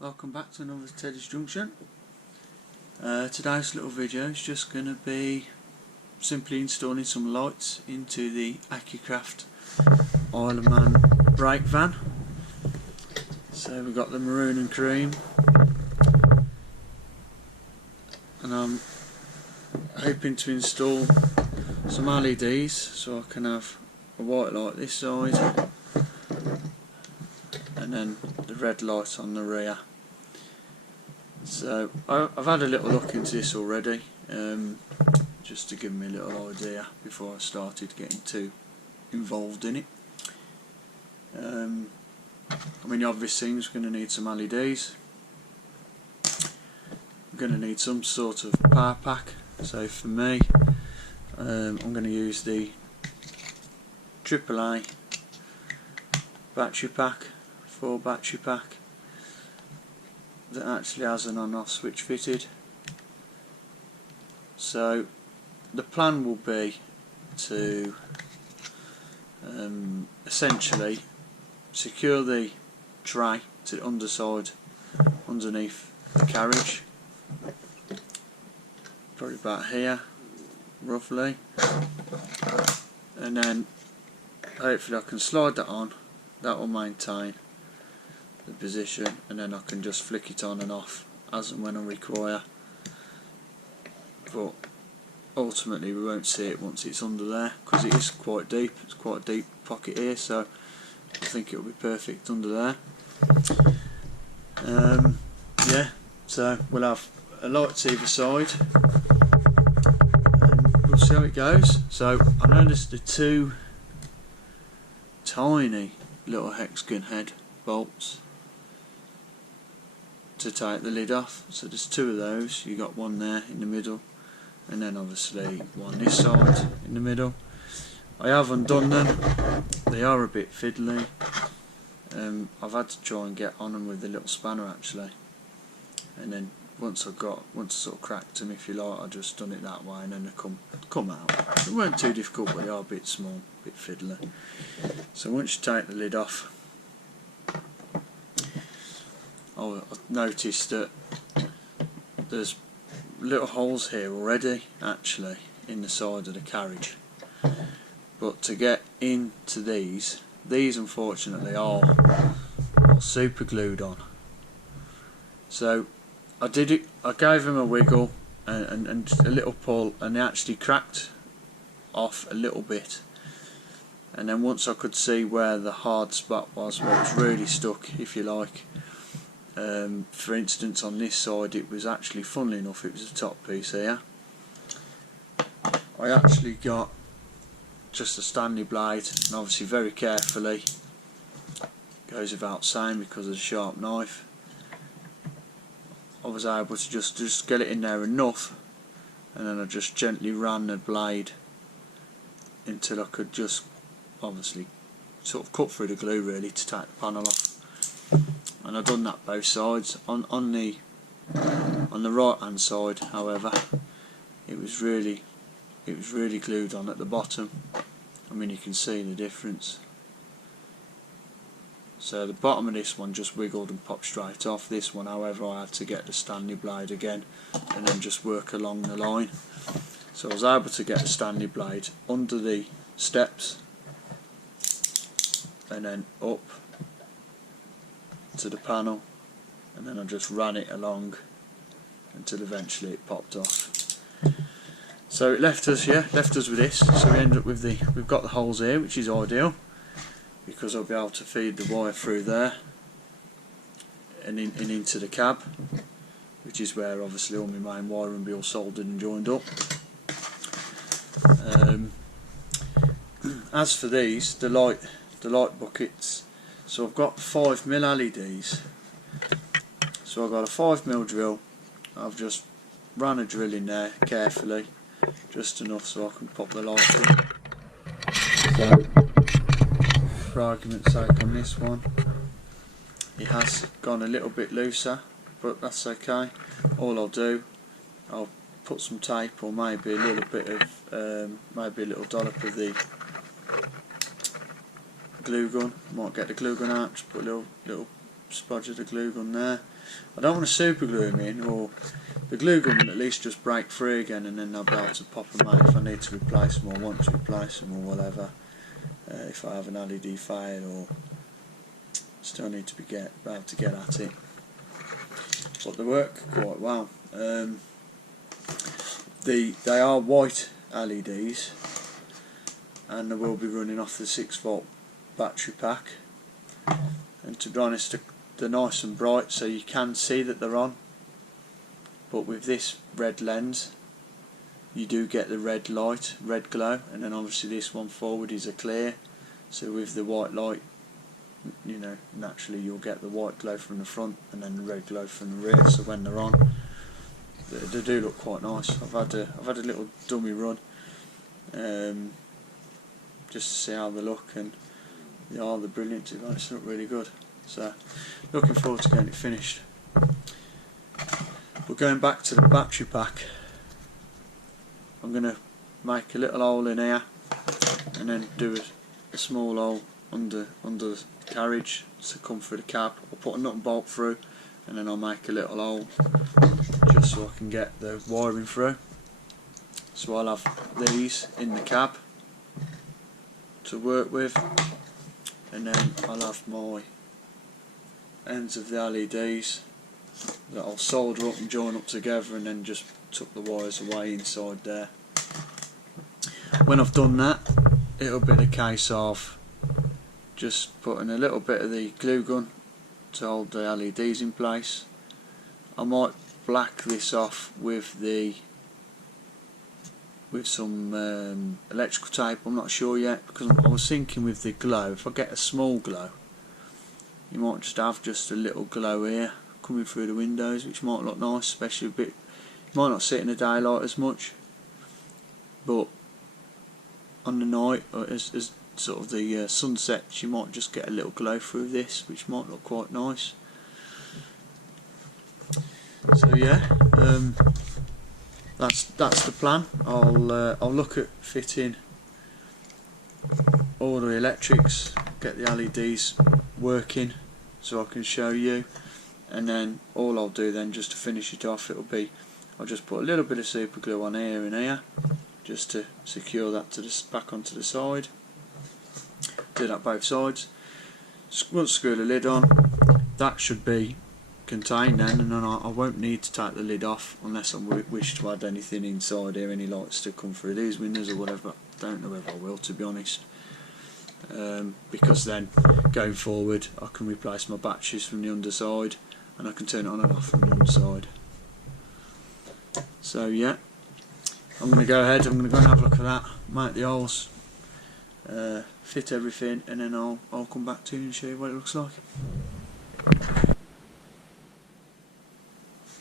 Welcome back to another Teddy's Junction. Today's little video is just going to be simply installing some lights into the Accucraft I.O.M E brake van. So we've got the maroon and cream, and I'm hoping to install some LEDs so I can have a white light this side and then the red light on the rear. So I've had a little look into this already, just to give me a little idea before I started getting too involved in it. I mean, the obvious things, we're going to need some LEDs, we're going to need some sort of power pack. So for me, I'm going to use the AAA battery pack, 4 battery pack, that actually has an on-off switch fitted. So the plan will be to essentially secure the tray to the underside underneath the carriage, probably about here roughly, and then hopefully I can slide that on. That will maintain the position, and then I can just flick it on and off as and when I require. But ultimately we won't see it once it's under there, because it is quite deep. It's quite a deep pocket here, so I think it'll be perfect under there. Yeah, so we'll have a light either side and we'll see how it goes. So I noticed the 2 tiny little hexagon head bolts to take the lid off. So there's 2 of those. You got one there in the middle, and then obviously one this side in the middle. I have undone them. They are a bit fiddly. I've had to try and get on them with the little spanner actually, and then once I sort of cracked them, if you like, I just done it that way, and then they come out. They weren't too difficult, but they are a bit small, a bit fiddly. So once you take the lid off, I've noticed that there's little holes here already actually in the side of the carriage, but to get into these unfortunately are super glued on. So I gave them a wiggle and a little pull, and they actually cracked off a little bit. And then once I could see where the hard spot was, where it was really stuck, if you like, for instance on this side, it was actually, funnily enough, it was the top piece here. I actually got just a Stanley blade, and obviously very carefully, goes without saying because of the sharp knife, I was able to just get it in there enough, and then I just gently ran the blade until I could just obviously sort of cut through the glue really to take the panel off. And I've done that both sides. On the right hand side, however, it was really glued on at the bottom. I mean, you can see the difference. So the bottom of this one just wiggled and popped straight off. This one, however, I had to get the Stanley blade again and then just work along the line. So I was able to get the Stanley blade under the steps and then up to the panel, and then I just ran it along until eventually it popped off. So it left us with this. So we end up with we've got the holes here, which is ideal because I'll be able to feed the wire through there and into the cab, which is where obviously all my main wiring will be all soldered and joined up. As for these, the light buckets, so I've got 5mm LEDs. So I've got a 5mm drill. I've just ran a drill in there carefully, just enough so I can pop the light in. So for argument's sake on this one, it has gone a little bit looser, but that's okay. All I'll do, I'll put some tape, or maybe a little bit of maybe a little dollop of the glue gun. Might get the glue gun out, just put a little spudge of the glue gun there, I don't want to super glue them in, or the glue gun will at least just break free again, and then I'll be able to pop them out if I need to replace them or want to replace them or whatever. If I have an LED fail or still need to be able to get at it. But they work quite well. They are white LEDs, and they will be running off the 6-volt battery pack. And to be honest, they're nice and bright, so you can see that they're on. But with this red lens, you do get the red light, red glow, and then obviously this one forward is a clear. So with the white light, you know, naturally you'll get the white glow from the front and then the red glow from the rear. So when they're on, they do look quite nice. I've had a little dummy run, just to see how they look, and they are brilliant. To be honest, they look really good. So looking forward to getting it finished. But going back to the battery pack, I'm going to make a little hole in here and then do a small hole under the carriage to come through the cab. I'll put a nut and bolt through, and then I'll make a little hole just so I can get the wiring through. So I'll have these in the cab to work with, and then I'll have my ends of the LEDs that I'll solder up and join up together, and then just tuck the wires away inside there. When I've done that, it'll be the case of just putting a little bit of the glue gun to hold the LEDs in place. I might black this off with some electrical tape. I'm not sure yet, because I was thinking with the glow, if I get a small glow, you might just have just a little glow here coming through the windows, which might look nice, especially a bit. You might not sit in the daylight as much, but on the night, or as sort of the sun sets, you might just get a little glow through this, which might look quite nice. So yeah, that's the plan. I'll look at fitting all the electrics, get the LEDs working so I can show you, and then all I'll do then, just to finish it off, I'll just put a little bit of super glue on here and here just to secure that back onto the side. Do that both sides. Once screw the lid on, that should be contained then, and then I won't need to take the lid off unless I wish to add anything inside here, any lights to come through these windows or whatever. Don't know whether I will, to be honest, because then going forward I can replace my batteries from the underside, and I can turn it on and off from the underside. So yeah, I'm going to go ahead, I'm going to go and have a look at that, make the holes, fit everything, and then I'll come back to you and show you what it looks like.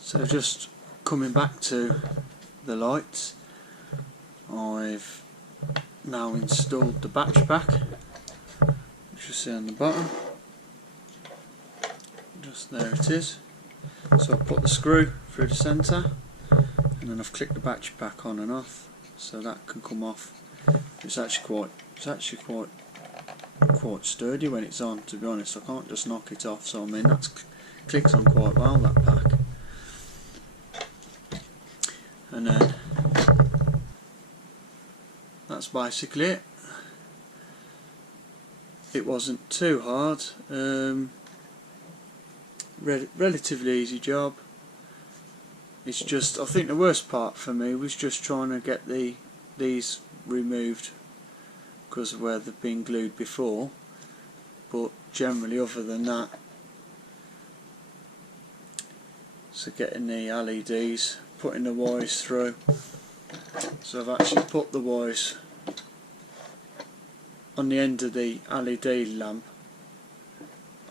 So just coming back to the lights, I've now installed the battery pack, which you see on the bottom. Just there it is. So I've put the screw through the centre, and then I've clicked the battery pack on and off, so that can come off. It's actually quite sturdy when it's on, to be honest. I can't just knock it off, so I mean that clicks on quite well, that pack. And then that's basically it. It wasn't too hard, relatively easy job. It's just, I think the worst part for me was just trying to get these removed because of where they've been glued before, but generally other than that, so getting the LEDs, putting the wires through. So I've actually put the wires on the end of the LED lamp.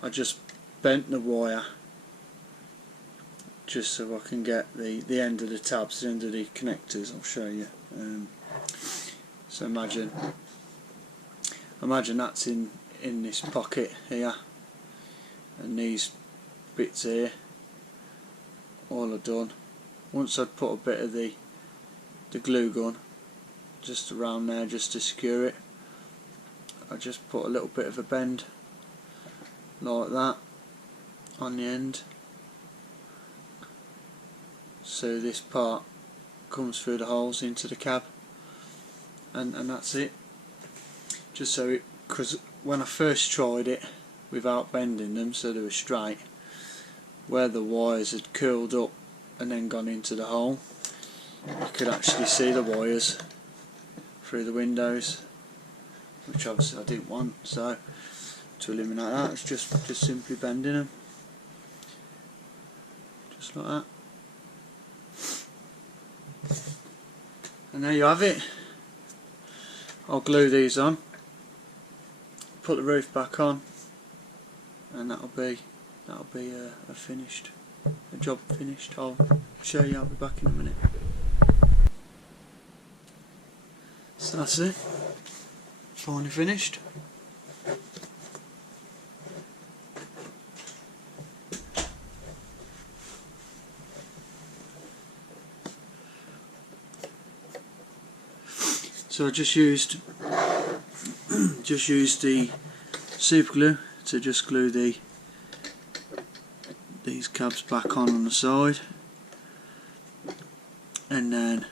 I just bent the wire just so I can get the end of the tabs, the end of the connectors. I'll show you. So imagine that's in this pocket here, and these bits here, all are done. Once I'd put a bit of the glue gun just around there just to secure it, I just put a little bit of a bend like that on the end, so this part comes through the holes into the cab, and that's it. Just so it, because when I first tried it without bending them so they were straight, where the wires had curled up and then gone into the hole, you could actually see the wires through the windows, which obviously I didn't want. So to eliminate that, it's just simply bending them, just like that. And there you have it. I'll glue these on, put the roof back on, and that'll be a job finished. I'll show you. I'll be back in a minute. So that's it, finally finished. So I just used the super glue to just glue these cabs back on the side, and then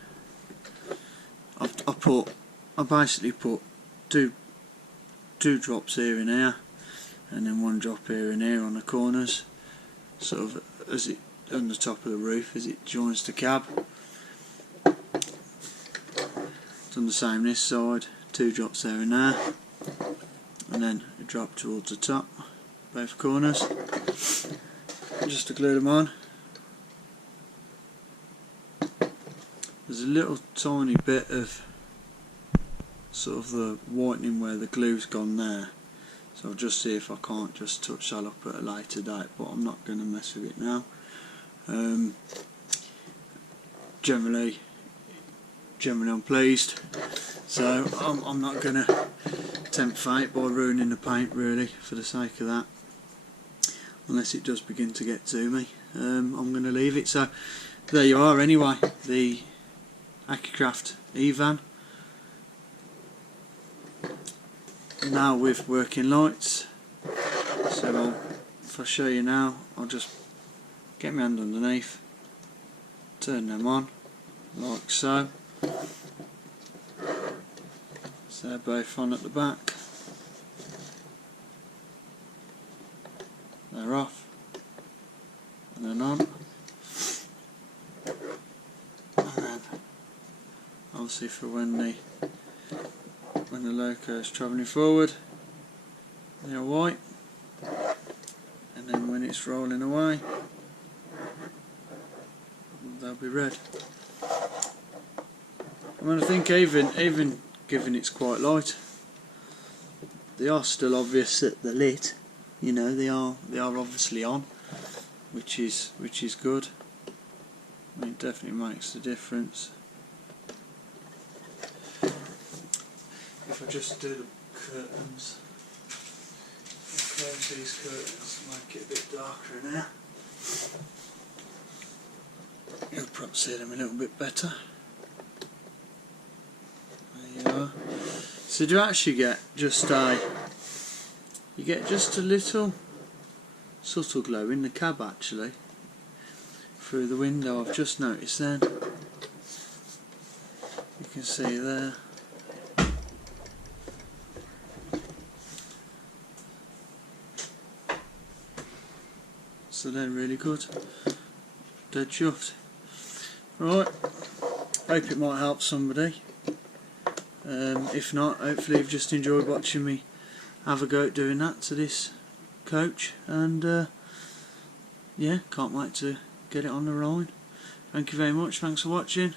I basically put two drops here and here, and then one drop here and here on the corners, sort of as it on the top of the roof as it joins the cab. Done the same this side, 2 drops there and there, and then a drop towards the top, both corners, just to glue them on. There's a little tiny bit of sort of the whitening where the glue's gone there, so I'll just see if I can't just touch that up at a later date, but I'm not going to mess with it now. Generally I'm pleased, so I'm not going to tempt fate by ruining the paint really for the sake of that, unless it does begin to get to me. I'm going to leave it. So there you are anyway, the Accucraft I.O.M E. Now with working lights, so if I show you now, I'll just get my hand underneath, turn them on like so. So they're both on at the back, they're off, and then on, and then obviously for when the loco is travelling forward, they're white, and then when it's rolling away, they'll be red. I mean, I think even given it's quite light, they are still obvious that they're lit. You know, they are obviously on, which is good. I mean, it definitely makes the difference. If I just do the curtains, I'll close these curtains, make it a bit darker in here. You'll probably see them a little bit better. So you actually get just a little subtle glow in the cab actually through the window. I've just noticed then. You can see there. So they're really good. Dead chuffed. Right. Hope it might help somebody. If not, hopefully you've just enjoyed watching me have a go at doing that to this coach, and yeah, can't wait to get it on the line. Thank you very much, thanks for watching.